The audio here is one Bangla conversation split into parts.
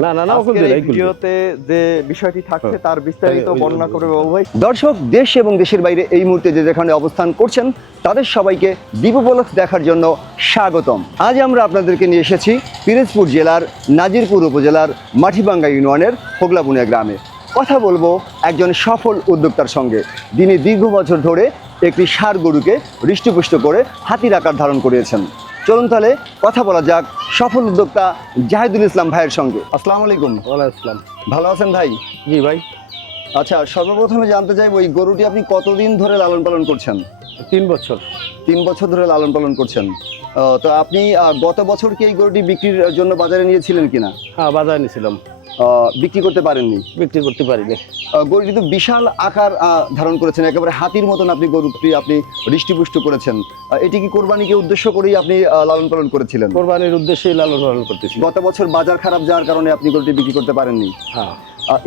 না না না ওকে আজকের এই ভিডিওতে যে বিষয়টি থাকছে তার বিস্তারিত বর্ণনা করবে বাবু ভাই। দর্শক, দেশ এবং দেশের বাইরে এই মুহূর্তে যে যেখানে অবস্থান করছেন তাদের সবাইকে দিবু ব্লগস দেখার জন্য স্বাগতম। আজ আমরা আপনাদেরকে নিয়ে এসেছি পিরোজপুর জেলার নাজিরপুর উপজেলার মাটিভাঙ্গা ইউনিয়নের হোগলাবুনিয়া গ্রামে। কথা বলবো একজন সফল উদ্যোক্তার সঙ্গে, যিনি দীর্ঘ বছর ধরে একটি ষাঁড় গরুকে হৃষ্টপুষ্ট করে হাতির আকার ধারণ করিয়েছেন। চলুন তাহলে কথা বলা যাক সফল উদ্যোক্তা জাহিদুল ইসলাম ভাইয়ের সঙ্গে। আসসালামু আলাইকুম। ওয়ালাইকুম আসসালাম। ভালো আছেন ভাই? জি ভাই। আচ্ছা, সর্বপ্রথমে জানতে চাইব এই গরুটি আপনি কতদিন ধরে লালন পালন করছেন? 3 বছর। 3 বছর ধরে লালন পালন করছেন। তো আপনি গত বছর কি এই গরুটি বিক্রির জন্য বাজারে নিয়েছিলেন কিনা? হ্যাঁ, বাজারে নিয়েছিলাম। বিক্রি করতে পারেননি? বিক্রি করতে পারিনি। গরুটি তো বিশাল আকার ধারণ করেছেন, একেবারে হাতির মতন আপনি গরুটি আপনি হৃষ্টপুষ্ট করেছেন। এটি কি কোরবানিকে উদ্দেশ্য করেই আপনি লালন পালন করেছিলেন? কোরবানির উদ্দেশ্যেই লালন পালন করতেছি। গত বছর বাজার খারাপ যাওয়ার কারণে আপনি গরুটি বিক্রি করতে পারেননি। হ্যাঁ।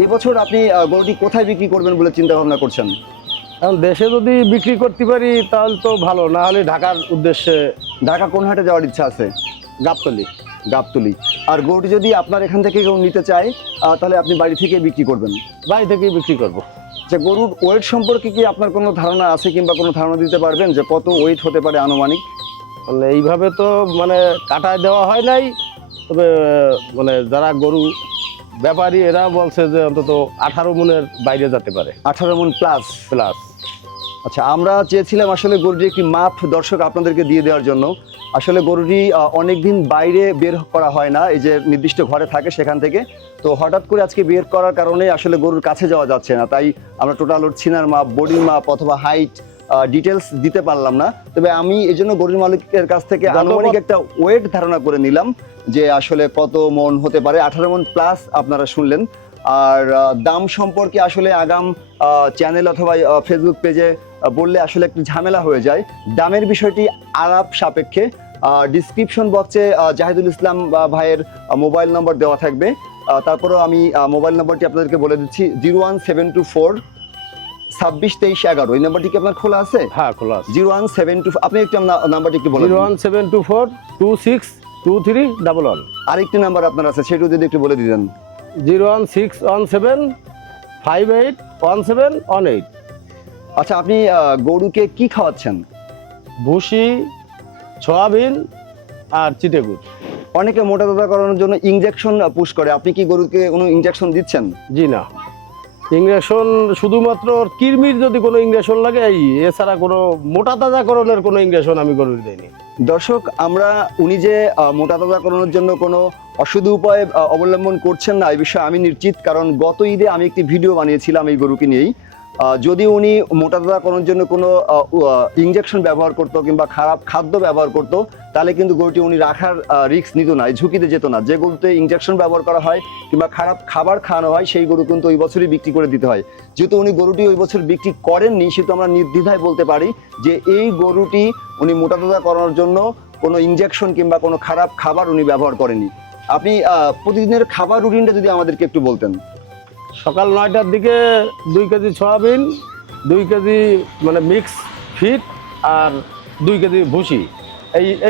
এবছর আপনি গরুটি কোথায় বিক্রি করবেন বলে চিন্তা ভাবনা করছেন? এখন দেশে যদি বিক্রি করতে পারি তাহলে তো ভালো, না হলে ঢাকার উদ্দেশ্যে। ঢাকা কোন হাটে যাওয়ার ইচ্ছা আছে? গাবতলী। গাবতলী। আর গরুটি যদি আপনার এখান থেকে কেউ নিতে চায় তাহলে আপনি বাড়ি থেকে বিক্রি করবেন? বাড়ি থেকেই বিক্রি করব। আচ্ছা, গরুর ওয়েট সম্পর্কে কি আপনার কোনো ধারণা আছে কিংবা কোনো ধারণা দিতে পারবেন যে কত ওয়েট হতে পারে আনুমানিক? মানে এইভাবে তো মানে কাটায় দেওয়া হয় নাই, তবে মানে যারা গরু ব্যাপারী এরা বলছে যে অন্তত 18 মনের বাইরে যেতে পারে। 18 মণ প্লাস। প্লাস। আচ্ছা, আমরা চেয়েছিলাম আসলে গরুটির একটি মাপ দর্শক আপনাদেরকে দিয়ে দেওয়ার জন্য। আসলে গরুটি অনেকদিন বাইরে বের করা হয় না, এই যে নির্দিষ্ট ঘরে থাকে সেখান থেকে। তো হঠাৎ করে আজকে বের করার কারণে আসলে গরুর কাছে যাওয়া যাচ্ছে না, তাই আমরা টোটাল ওর ছিনার মাপ, বডির মাপ অথবা হাইট ডিটেলস দিতে পারলাম না। তবে আমি এই জন্য গরুর মালিকের কাছ থেকে আনুমানিক একটা ওয়েট ধারণা করে নিলাম যে আসলে কত মন হতে পারে। 18 মণ প্লাস আপনারা শুনলেন। আর দাম সম্পর্কে আসলে আগাম চ্যানেল অথবা ফেসবুক পেজে বললে আসলে একটু ঝামেলা হয়ে যায়। দামের বিষয়টি আলাপ সাপেক্ষে ডিসক্রিপশন বক্সে জাহিদুল ইসলাম ভাইয়ের মোবাইল নম্বর দেওয়া থাকবে। তারপরেও আমি মোবাইল নম্বরটি আপনাদেরকে বলে দিচ্ছি, 01724 262311। এই নাম্বারটি কি আপনার খোলা আছে? হ্যাঁ, খোলা আছে। 01724, আপনি একটু নাম্বারটি একটু বলে দিন। 01724 262311। আরেকটি নাম্বার আপনার আছে, সেটাও যদি একটু বলে দিতেন। 01617 581718। আচ্ছা, আপনি গরুকে কি খাওয়াচ্ছেন? ভুসি, সয়াবিন আর চিটেগুড়। অনেকে মোটা তাজা করানোর জন্য ইনজেকশন পুশ করে, আপনি কি গরুকে কোনো ইনজেকশন দিচ্ছেন? জি না, ইঞ্জেকশন শুধুমাত্র কৃমির যদি কোনো ইঞ্জেকশন লাগে এই, এছাড়া কোনো মোটা তাজাকরণের কোনো ইঞ্জেকশন আমি গরুর দিইনি। দর্শক, উনি যে মোটা তাজা করানোর জন্য কোনো অসাধু উপায় অবলম্বন করছেন না এই বিষয়ে আমি নিশ্চিত, কারণ গত ঈদে আমি একটি ভিডিও বানিয়েছিলাম এই গরুকে নিয়েই। যদি উনি মোটা তাজা করানোর জন্য কোনো ইনজেকশন ব্যবহার করতো কিংবা খারাপ খাদ্য ব্যবহার করতো, তাহলে কিন্তু গরুটি উনি রাখার রিস্ক নিত না, ঝুঁকিতে যেত না। যে গরুতে ইনজেকশন ব্যবহার করা হয় কিংবা খারাপ খাবার খাওয়ানো হয় সেই গরু কিন্তু ওই বছরই বিক্রি করে দিতে হয়। যেহেতু উনি গরুটি ওই বছর বিক্রি করেননি, সেহেতু আমরা নির্দ্বিধায় বলতে পারি যে এই গরুটি উনি মোটা তাজা করানোর জন্য কোনো ইনজেকশন কিংবা কোনো খারাপ খাবার উনি ব্যবহার করেনি। আপনি প্রতিদিনের খাবার রুটিনটা যদি আমাদেরকে একটু বলতেন। সকাল 9টার দিকে 2 কেজি সয়াবিন, 2 কেজি মানে মিক্স ফিট আর 2 কেজি ভুসি,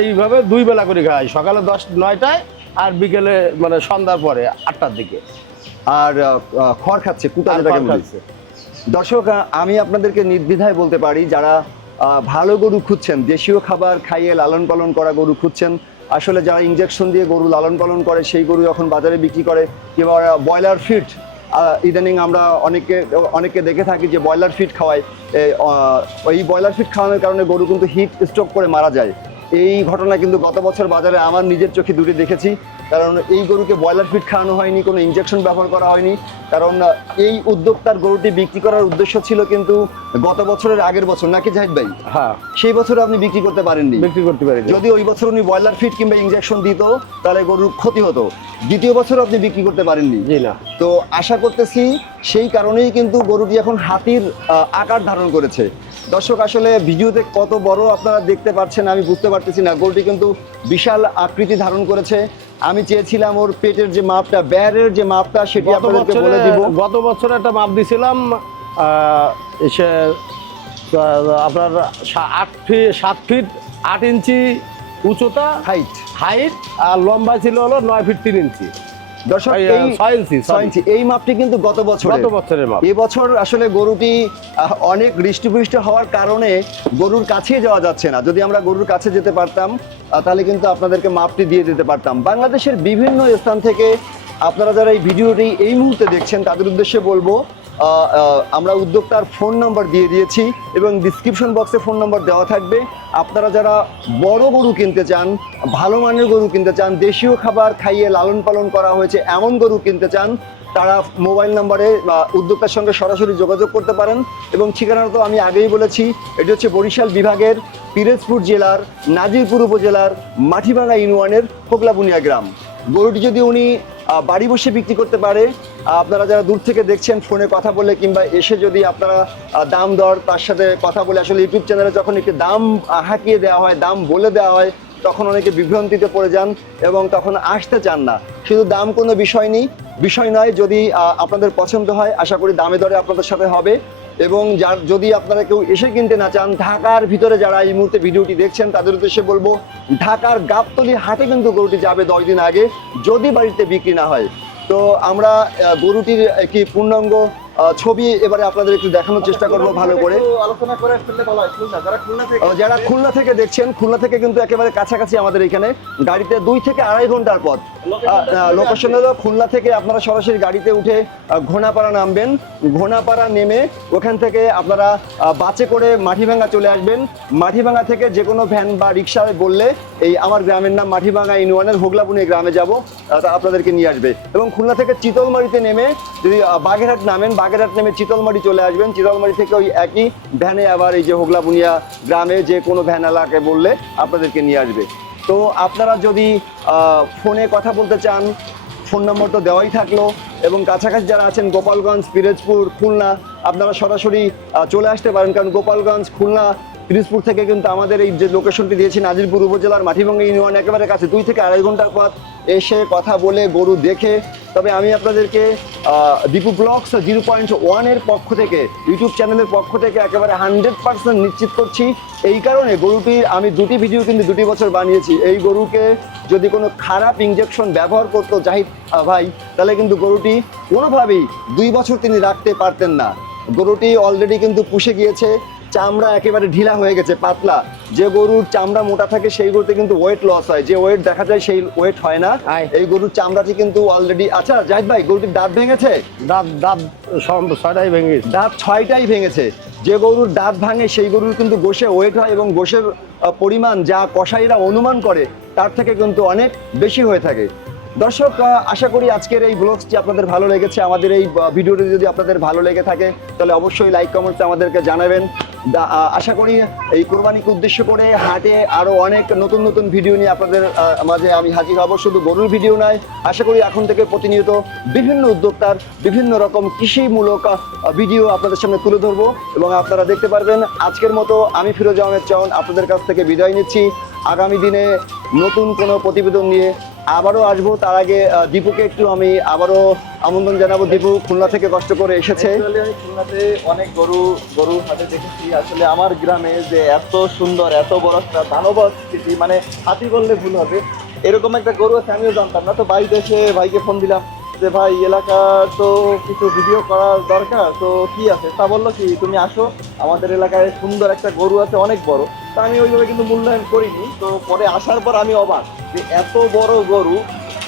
এইভাবে 2 বেলা করে খাই, সকালে 9টায় আর বিকেলে মানে সন্ধ্যার পরে 8টার দিকে। আর খড় খাচ্ছে, কুটা যেটাকে বলি। দর্শক, আমি আপনাদেরকে নির্দ্বিধায় বলতে পারি, যারা ভালো গরু খুঁজছেন, দেশীয় খাবার খাইয়ে লালন পালন করা গরু খুঁজছেন, আসলে যারা ইনজেকশন দিয়ে গরু লালন পালন করে সেই গরু যখন বাজারে বিক্রি করে কিংবা ব্রয়লার ফিড, ইদানিং আমরা অনেককে দেখে থাকি যে ব্রয়লার ফিড খাওয়ায়, ওই ব্রয়লার ফিড খাওয়ানোর কারণে গরু কিন্তু হিট স্ট্রোক করে মারা যায়। এই ঘটনা কিন্তু গত বছর বাজারে আমার নিজের চোখে দুটি দেখেছি। কারণ এই গরুকে ব্রয়লার ফিড খাওয়ানো হয়নি, কোনো ইনজেকশন ব্যবহার করা হয়নি। কারণ এই উদ্যোক্তার গরুটি বিক্রি করার উদ্দেশ্য ছিল কিন্তু গত বছরের আগের বছর, নাকি জাহিদ ভাই? হ্যাঁ, সেই বছরে আপনি বিক্রি করতে পারেননি। বিক্রি করতে পারি। যদি ওই বছর উনি ব্রয়লার ফিড কিংবা ইনজেকশন দিত তাহলে গরুর ক্ষতি হতো। দ্বিতীয় বছর আপনি বিক্রি করতে পারেননি। জি না। তো আশা করতেছি সেই কারণেই কিন্তু গরুটি এখন হাতির আকার ধারণ করেছে। দর্শক, আসলে ভিডিওতে কত বড় আপনারা দেখতে পাচ্ছেন আমি বুঝতে পারতেছি না। গরুটি কিন্তু বিশাল আকৃতি ধারণ করেছে। আমি চেয়েছিলাম ওর পেটের যে মাপটা, ব্যারের যে মাপটা, সেটি আপনাদেরকে বলে দিব। গত বছর একটা মাপ দিছিলাম, আপনার 7 ফিট 8 ইঞ্চি উচ্চতা, হাইট আর লম্বা ছিল হলো 9 ফিট 3 ইঞ্চি। দর্শক এই 6 ইঞ্চি 6 ইঞ্চি এই মাপটি কিন্তু গত বছরের মাপ। এবছর আসলে গরুটি অনেক হৃষ্টপুষ্ট হওয়ার কারণে গরুর কাছেই যাওয়া যাচ্ছে না। যদি আমরা গরুর কাছে যেতে পারতাম তাহলে কিন্তু আপনাদেরকে মাপটি দিয়ে দিতে পারতাম। বাংলাদেশের বিভিন্ন স্থান থেকে আপনারা যারা এই ভিডিওটি এই মুহূর্তে দেখছেন তাদের উদ্দেশ্যে বলবো, আমরা উদ্যোক্তার ফোন নম্বর দিয়ে দিয়েছি এবং ডিসক্রিপশন বক্সে ফোন নম্বর দেওয়া থাকবে। আপনারা যারা বড় গরু কিনতে চান, ভালো মানের গরু কিনতে চান, দেশীয় খাবার খাইয়ে লালন পালন করা হয়েছে এমন গরু কিনতে চান, তারা মোবাইল নম্বরে উদ্যোক্তার সঙ্গে সরাসরি যোগাযোগ করতে পারেন। এবং ঠিকানা তো আমি আগেই বলেছি, এটি হচ্ছে বরিশাল বিভাগের পিরোজপুর জেলার নাজিরপুর উপজেলার মাটিভাঙ্গা ইউনিয়নের হোগলাবুনিয়া গ্রাম। গরুটি যদি উনি বাড়ি বসে বিক্রি করতে পারে, আপনারা যারা দূর থেকে দেখছেন ফোনে কথা বলে কিংবা এসে যদি আপনারা দাম দর তার সাথে কথা বলে, আসলে ইউটিউব চ্যানেলে যখন একটি দাম হাঁকিয়ে দেওয়া হয়, দাম বলে দেওয়া হয়, তখন অনেকে বিভ্রান্তিতে পড়ে যান এবং তখন আসতে চান না। শুধু দাম কোনো বিষয় নয়, যদি আপনাদের পছন্দ হয় আশা করি দামে দরে আপনাদের সাথে হবে। এবং যদি আপনারা কেউ এসে কিনতে না চান, ঢাকার ভিতরে যারা এই মুহূর্তে ভিডিওটি দেখছেন তাদের উদ্দেশ্যে বলবো, ঢাকার গাবতলী হাটে কিন্তু গরুটি যাবে 10 দিন আগে, যদি বাড়িতে বিক্রি না হয়। তো আমরা গরুটির একটি পূর্ণাঙ্গ ছবি এবারে আপনাদের একটু দেখানোর চেষ্টা করবো ভালো করে। আলোচনা করে ফেললে ভালো হয়। যারা খুলনা থেকে দেখছেন, খুলনা থেকে কিন্তু একেবারে কাছাকাছি আমাদের এখানে, গাড়িতে 2 থেকে আড়াই ঘন্টার পথ। লোকেশন হলো খুলনা থেকে আপনারা সরাসরি গাড়িতে উঠে ঘোনাপাড়া নামবেন, ঘোনাপাড়া নেমে ওখান থেকে আপনারা বাসে করে মাটিভাঙ্গা চলে আসবেন। মাটিভাঙ্গা থেকে যে কোনো ভ্যান বা রিক্সায় বললে এই আমার গ্রামের নাম মাটিভাঙ্গা ইউনিয়নের হোগলাবুনিয়া গ্রামে যাব, তা আপনাদেরকে নিয়ে আসবে। এবং খুলনা থেকে চিতলমারিতে নেমে যদি বাগেরহাট নামেন, বাগেরহাট নেমে চিতলমারি চলে আসবেন। চিতলমারি থেকে ওই একই ভ্যানে আবার এই যে হোগলাবুনিয়া গ্রামে যে কোনো ভ্যান এলাকায় বললে আপনাদেরকে নিয়ে আসবে। তো আপনারা যদি ফোনে কথা বলতে চান, ফোন নম্বর তো দেওয়াই থাকলো। এবং কাছাকাছি যারা আছেন গোপালগঞ্জ, পিরোজপুর, খুলনা, আপনারা সরাসরি চলে আসতে পারেন, কারণ গোপালগঞ্জ, খুলনা, পিরোজপুর থেকে কিন্তু আমাদের এই যে লোকেশনটি দিয়েছি নাজিরপুর উপজেলার মাটিভাঙ্গা ইউনিয়ন একেবারে কাছে, 2 থেকে আড়াই ঘন্টার পথ এসে কথা বলে গরু দেখে। তবে আমি আপনাদেরকে দীপু ব্লগস 0.1 এর পক্ষ থেকে, ইউটিউব চ্যানেলের পক্ষ থেকে একেবারে 100% নিশ্চিত করছি। এই কারণে গরুটির আমি 2টি ভিডিও কিন্তু 2টি বছর বানিয়েছি। এই গরুকে যদি কোনো খারাপ ইনজেকশন ব্যবহার করতো জাহিদ ভাই, তাহলে কিন্তু গরুটি কোনোভাবেই 2 বছর তিনি রাখতে পারতেন না। গরুটি অলরেডি কিন্তু পুষে গিয়েছে, চামড়া একেবারে ঢিলা হয়ে গেছে, পাতলা। যে গরুর চামড়া মোটা থাকে সেই গরুতে কিন্তু ওয়েট লস হয়, যে ওয়েট দেখা যায় সেই ওয়েট হয় না। এই গরুর চামড়াটি কিন্তু অলরেডি। আচ্ছা জাহিদ ভাই, গরুটির দাঁত ভেঙেছে? দাঁত 6টাই ভেঙে গেছে। দাঁত 6টাই ভেঙেছে। যে গরুর দাঁত ভাঙে সেই গরুর কিন্তু গোশে ওয়েট হয় এবং গোশের পরিমাণ যা কসাইরা অনুমান করে তার থেকে কিন্তু অনেক বেশি হয়ে থাকে। দর্শক, আশা করি আজকের এই ব্লগটি আপনাদের ভালো লেগেছে। আমাদের এই ভিডিওটি যদি আপনাদের ভালো লেগে থাকে তাহলে অবশ্যই লাইক কমেন্টে আমাদেরকে জানাবেন। আশা করি এই কোরবানিকে উদ্দেশ্য করে হাটে আরও অনেক নতুন নতুন ভিডিও নিয়ে আপনাদের মাঝে আমি হাজির হব। শুধু গরুর ভিডিও নয়, আশা করি এখন থেকে প্রতিনিয়ত বিভিন্ন উদ্যোক্তার বিভিন্ন রকম কৃষিমূলক ভিডিও আপনাদের সামনে তুলে ধরবো এবং আপনারা দেখতে পারবেন। আজকের মতো আমি ফিরোজ আহমেদ চয়ন আপনাদের কাছ থেকে বিদায় নিচ্ছি। আগামী দিনে নতুন কোনো প্রতিবেদন নিয়ে আবারও আসবো। তার আগে দীপুকে একটু আমি আবারও আমন্ত্রণ জানাবো। দীপু খুলনা থেকে কষ্ট করে এসেছে। আমি খুলনাতে অনেক গরু হাটে দেখেছি। আসলে আমার গ্রামে যে এত সুন্দর, এত বড় একটা দানবত কৃষি, মানে হাতি বললে ভুল হবে, এরকম একটা গরু আছে আমিও জানতাম না। তো বাড়িতে এসে ভাইকে ফোন দিলাম যে ভাই এলাকা তো কিছু ভিডিও করা দরকার, তো কি আছে? তা বললো কি তুমি আসো, আমাদের এলাকায় সুন্দর একটা গরু আছে অনেক বড়। তা আমি ওইভাবে কিন্তু মূল্যায়ন করিনি। তো পরে আসার পর আমি অবাক যে এত বড় গরু,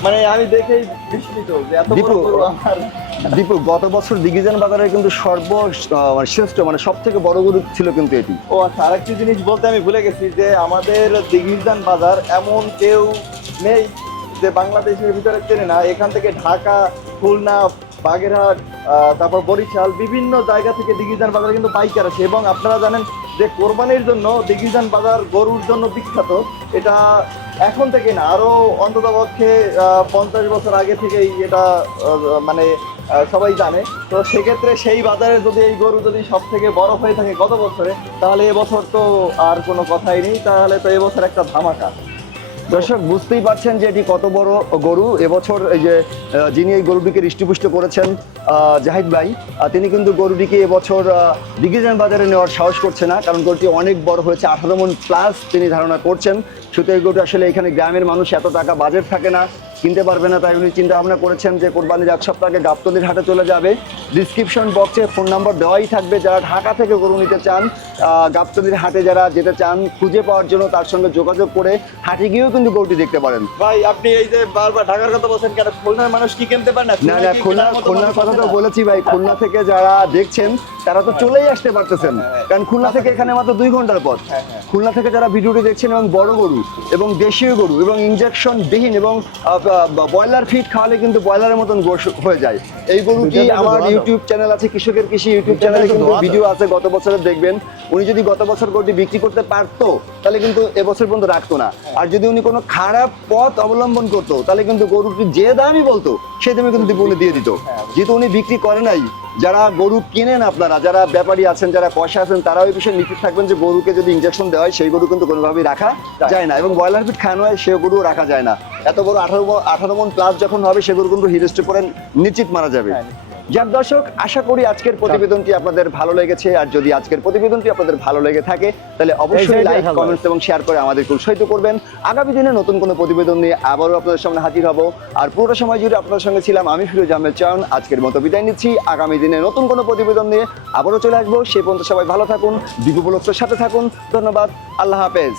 মানে আমি দেখেই বিস্মিত যে এত বড় গরু আমার। দীপু, গত বছর দিঘিজান বাজারে কিন্তু শ্রেষ্ঠ মানে সব থেকে বড় গরু ছিল কিন্তু এটি। ও আচ্ছা, আরেকটি জিনিস বলতে আমি ভুলে গেছি যে আমাদের দিঘিজান বাজার এমন কেউ নেই যে বাংলাদেশের ভিতরে চেনে না। এখান থেকে ঢাকা, খুলনা, বাগেরহাট, তারপর বরিশাল, বিভিন্ন জায়গা থেকে দিঘিজান বাজারে কিন্তু পাইকার আছে। এবং আপনারা জানেন যে কোরবানির জন্য দিঘিজান বাজার গরুর জন্য বিখ্যাত। এটা এখন থেকে না, আরও অন্ততপক্ষে 50 বছর আগে থেকেই এটা মানে সবাই জানে। তো সেক্ষেত্রে সেই বাজারে যদি এই গরু যদি সব থেকে বড় হয়ে থাকে গত বছরে, তাহলে এবছর তো আর কোনো কথাই নেই, তাহলে তো এবছর একটা ধামাকা। দর্শক, বুঝতেই পারছেন যে এটি কত বড় গরু। এবছর এই যে যিনি এই গরুটিকে হৃষ্টপুষ্ট করেছেন জাহিদ ভাই, তিনি কিন্তু গরুটিকে এবছর দিঘিজান বাজারে নেওয়ার সাহস করছে না, কারণ গরুটি অনেক বড় হয়েছে, 18 মণ প্লাস তিনি ধারণা করছেন। সুতরাং এই গরুটি আসলে এখানে গ্রামের মানুষ এত টাকা বাজেট থাকে না, কিনতে পারবে না, তাই উনি চিন্তা ভাবনা করেছেন যে কোরবানির 1 সপ্তাহ আগে গাবতলীর হাটে চলে যাবে। ডিসক্রিপশন বক্সে ফোন নাম্বার দেওয়াই থাকবে, যারা ঢাকা থেকে গরু নিতে চান, গাবতলীর হাটে যারা যেতে চান খুঁজে পাওয়ার জন্য তার সঙ্গে যোগাযোগ করে হাটে গিয়েও কিন্তু গরুটি দেখতে পারেন। ভাই আপনি এই যে বারবার ঢাকার কথা বলছেন, কেন খুলনার মানুষ কি কিনতে পারে না? না না, খুলনার কথা তো বলেছি ভাই, খুলনা থেকে যারা দেখছেন তারা তো চলেই আসতে পারতেছেন, কারণ খুলনা থেকে এখানে মাত্র 2 ঘন্টার পথ। খুলনা থেকে যারা ভিডিওটি দেখছেন এবং বড় গরু এবং দেশীয় গরু এবং ইনজেকশন বিহীন এবং ব্রয়লার ফিড খাওয়ালে কিন্তু ব্রয়লারের মতন হয়ে যায় এই গরুটি। আমার ইউটিউব চ্যানেল আছে কৃষকের কৃষি, ইউটিউব চ্যানেলে কিন্তু ভিডিও আছে গত বছরের, দেখবেন। উনি যদি গত বছর গরুটি বিক্রি করতে পারতো তাহলে কিন্তু এবছর পর্যন্ত রাখতো না, আর যদি উনি কোনো খারাপ পথ অবলম্বন করতো তাহলে কিন্তু গরুটি যে দামই বলতো সেই দামে কিন্তু বলে দিয়ে দিত। যেহেতু উনি বিক্রি করে নাই, যারা গরু কিনেন, আপনারা যারা ব্যাপারী আছেন, যারা পয়সা আছেন, তারাও এই বিষয়ে নিশ্চিত থাকবেন যে গরুকে যদি ইনজেকশন দেওয়া হয় সেই গরু কিন্তু কোনোভাবেই রাখা যায় না, এবং ব্রয়লার ফিড খাওয়ানো হয় সে গরুও রাখা যায় না। এত বড় 18 মণ প্লাস যখন হবে সে গরু কিন্তু হিট স্ট্রোকে নিশ্চিত মারা যাবে। যাক দর্শক, আশা করি আজকের প্রতিবেদনটি আপনাদের ভালো লেগেছে, আর যদি আজকের প্রতিবেদনটি আপনাদের ভালো লেগে থাকে তাহলে অবশ্যই লাইক, কমেন্টস এবং শেয়ার করে আমাদেরকে উৎসাহিত করবেন। আগামী দিনে নতুন কোনো প্রতিবেদন নিয়ে আবারও আপনাদের সামনে হাজির হব। আর পুরোটা সময় জুড়ে আপনাদের সঙ্গে ছিলাম আমি ফিরোজ আহমেদ চয়ন। আজকের মতো বিদায় নিচ্ছি, আগামী দিনে নতুন কোনো প্রতিবেদন নিয়ে আবারও চলে আসবো। সেই পর্যন্ত সবাই ভালো থাকুন, বিভু ব্লগসের সাথে থাকুন। ধন্যবাদ, আল্লাহ হাফেজ।